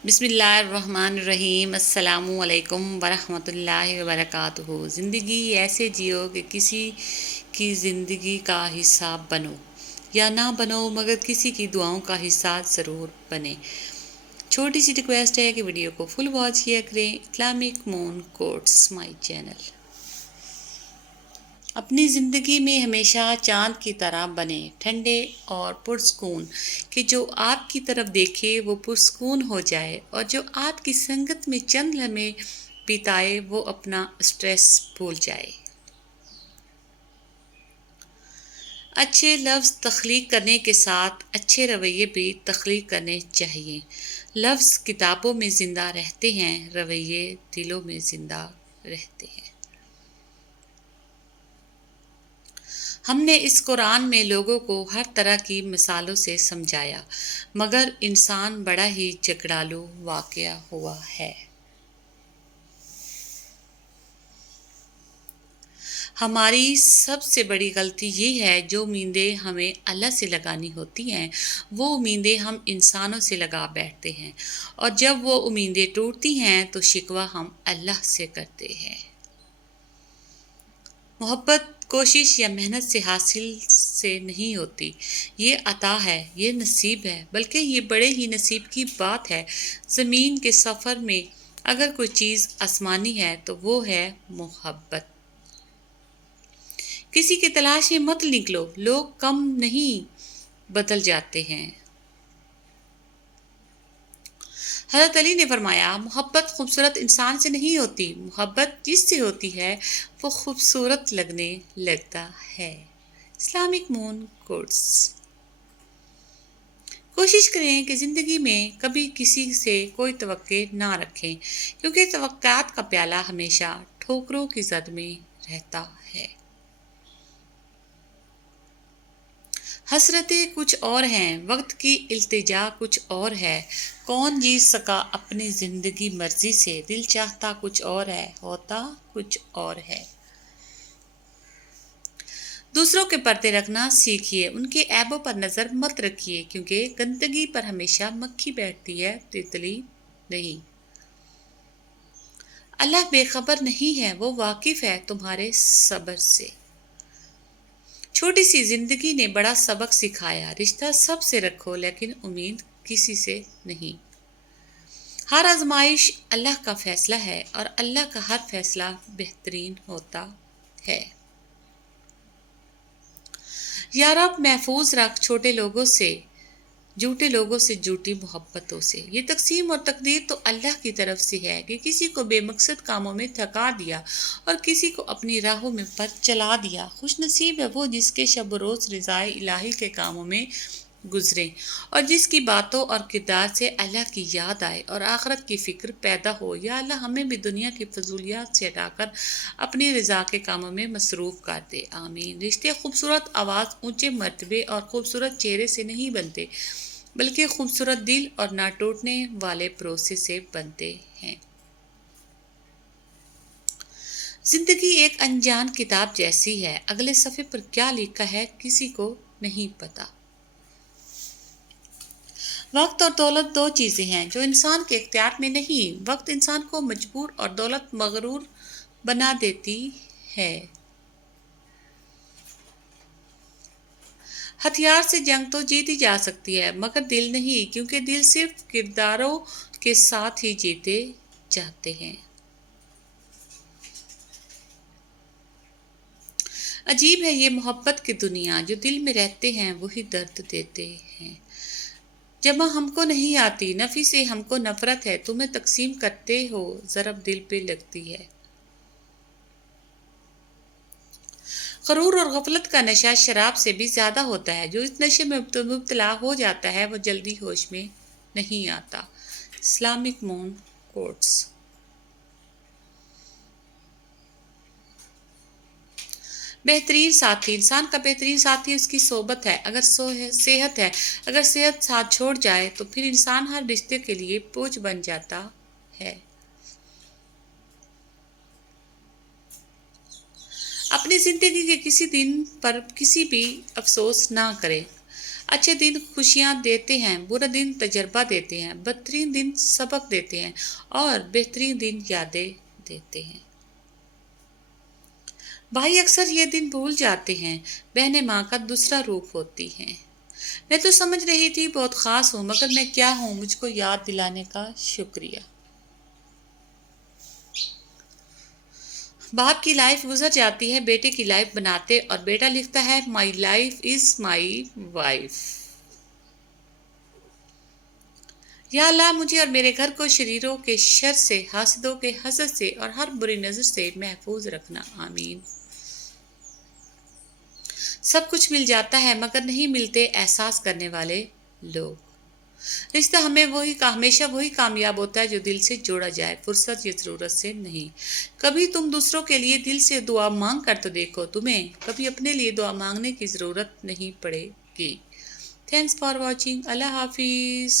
बिस्मिल्लाहिर्रहमानिर्रहीम। अस्सलामु अलैकुम वरहमतुल्लाहि वबरकातुहू। ज़िंदगी ऐसे जियो कि किसी की ज़िंदगी का हिस्सा बनो या ना बनो, मगर किसी की दुआओं का हिस्सा ज़रूर बने। छोटी सी रिक्वेस्ट है कि वीडियो को फुल वॉच किया करें। Islamic moon quotes my channel. अपनी ज़िंदगी में हमेशा चाँद की तरह बने, ठंडे और पुरस्कून, कि जो आपकी तरफ देखे वो पुरस्कून हो जाए, और जो आपकी संगत में चंद लम्हे बिताए वो अपना स्ट्रेस भूल जाए। अच्छे लफ्ज़ तख्लीक करने के साथ अच्छे रवैये भी तख्लीक करने चाहिए। लफ्ज़ किताबों में ज़िंदा रहते हैं, रवैये दिलों में ज़िंदा रहते हैं। हमने इस कुरान में लोगों को हर तरह की मिसालों से समझाया, मगर इंसान बड़ा ही झगड़ालू वाक़या हुआ है। हमारी सबसे बड़ी गलती ये है, जो उम्मीदें हमें अल्लाह से लगानी होती हैं वो उम्मीदें हम इंसानों से लगा बैठते हैं, और जब वो उम्मीदें टूटती हैं तो शिकवा हम अल्लाह से करते हैं। मोहब्बत कोशिश या मेहनत से हासिल से नहीं होती, ये अता है, ये नसीब है, बल्कि ये बड़े ही नसीब की बात है। ज़मीन के सफ़र में अगर कोई चीज़ आसमानी है तो वो है मोहब्बत। किसी की तलाश में मत निकलो, लोग कम नहीं बदल जाते हैं। हज़रत अली ने फरमाया, मोहब्बत खूबसूरत इंसान से नहीं होती, मोहब्बत जिससे होती है वो खूबसूरत लगने लगता है। Islamic moon quotes. कोशिश करें कि ज़िंदगी में कभी किसी से कोई तवक्के ना रखें, क्योंकि तवक्कात का प्याला हमेशा ठोकरों की जद में रहता है। हसरतें कुछ और हैं, वक्त की इल्तिजा कुछ और है। कौन जी सका अपनी ज़िंदगी मर्जी से, दिल चाहता कुछ और है, होता कुछ और है। दूसरों के पर्दे रखना सीखिए, उनके ऐबों पर नज़र मत रखिए, क्योंकि गंदगी पर हमेशा मक्खी बैठती है, तितली नहीं। अल्लाह बेखबर नहीं है, वो वाकिफ़ है तुम्हारे सब्र से। छोटी सी जिंदगी ने बड़ा सबक सिखाया, रिश्ता सबसे रखो लेकिन उम्मीद किसी से नहीं। हर आजमाइश अल्लाह का फैसला है, और अल्लाह का हर फैसला बेहतरीन होता है। या रब महफूज रख छोटे लोगों से, झूठे लोगों से, झूठी मोहब्बतों से। ये तकसीम और तकदीर तो अल्लाह की तरफ से है कि किसी को बेमकसद कामों में थका दिया और किसी को अपनी राहों में पर चला दिया। खुश नसीब है वो जिसके शब रोज़ रिज़ाए इलाही के कामों में गुजरे, और जिसकी बातों और किरदार से अल्लाह की याद आए और आखिरत की फ़िक्र पैदा हो। या अल्लाह हमें भी दुनिया की फजूलियात से हटाकर अपनी रज़ा के कामों में मसरूफ़ कर दे, आमीन। रिश्ते खूबसूरत आवाज़, ऊंचे मर्तबे और खूबसूरत चेहरे से नहीं बनते, बल्कि खूबसूरत दिल और ना टूटने वाले भरोसे से बनते हैं। जिंदगी एक अनजान किताब जैसी है, अगले सफ़े पर क्या लिखा है किसी को नहीं पता। वक्त और दौलत दो चीज़ें हैं जो इंसान के इख्तियार में नहीं। वक्त इंसान को मजबूर और दौलत मगरूर बना देती है। हथियार से जंग तो जीती जा सकती है, मगर दिल नहीं, क्योंकि दिल सिर्फ किरदारों के साथ ही जीते जाते हैं। अजीब है ये मोहब्बत की दुनिया, जो दिल में रहते हैं वही दर्द देते हैं। जमा हमको नहीं आती, नफी से हमको नफरत है, तुम्हें तकसीम करते हो ज़रब दिल पे लगती है। गरूर और गफलत का नशा शराब से भी ज़्यादा होता है। जो इस नशे में मुब्तला हो जाता है वो जल्दी होश में नहीं आता। Islamic moon quotes. बेहतरीन साथी, इंसान का बेहतरीन साथी उसकी सोबत है। अगर सेहत है, अगर सेहत साथ छोड़ जाए तो फिर इंसान हर रिश्ते के लिए बोझ बन जाता है। अपनी ज़िंदगी के किसी दिन पर किसी भी अफसोस ना करें। अच्छे दिन खुशियाँ देते हैं, बुरा दिन तजर्बा देते हैं, बदतरीन दिन सबक देते हैं और बेहतरीन दिन यादें देते हैं। भाई अक्सर ये दिन भूल जाते हैं, बहनें माँ का दूसरा रूप होती हैं। मैं तो समझ रही थी बहुत ख़ास हूँ, मगर मैं क्या हूँ, मुझको याद दिलाने का शुक्रिया। बाप की लाइफ गुजर जाती है बेटे की लाइफ बनाते, और बेटा लिखता है my life is my wife. या अल्लाह, मुझे और मेरे घर को शरीरों के शर से, हासिदों के हसद से और हर बुरी नज़र से महफूज रखना, आमीन। सब कुछ मिल जाता है मगर नहीं मिलते एहसास करने वाले लोग। रिश्ता हमेशा वही कामयाब होता है जो दिल से जोड़ा जाए, फुर्सत या ज़रूरत से नहीं। कभी तुम दूसरों के लिए दिल से दुआ मांग कर तो देखो, तुम्हें कभी अपने लिए दुआ मांगने की ज़रूरत नहीं पड़ेगी। Thanks for watching. अल्लाह हाफिज़।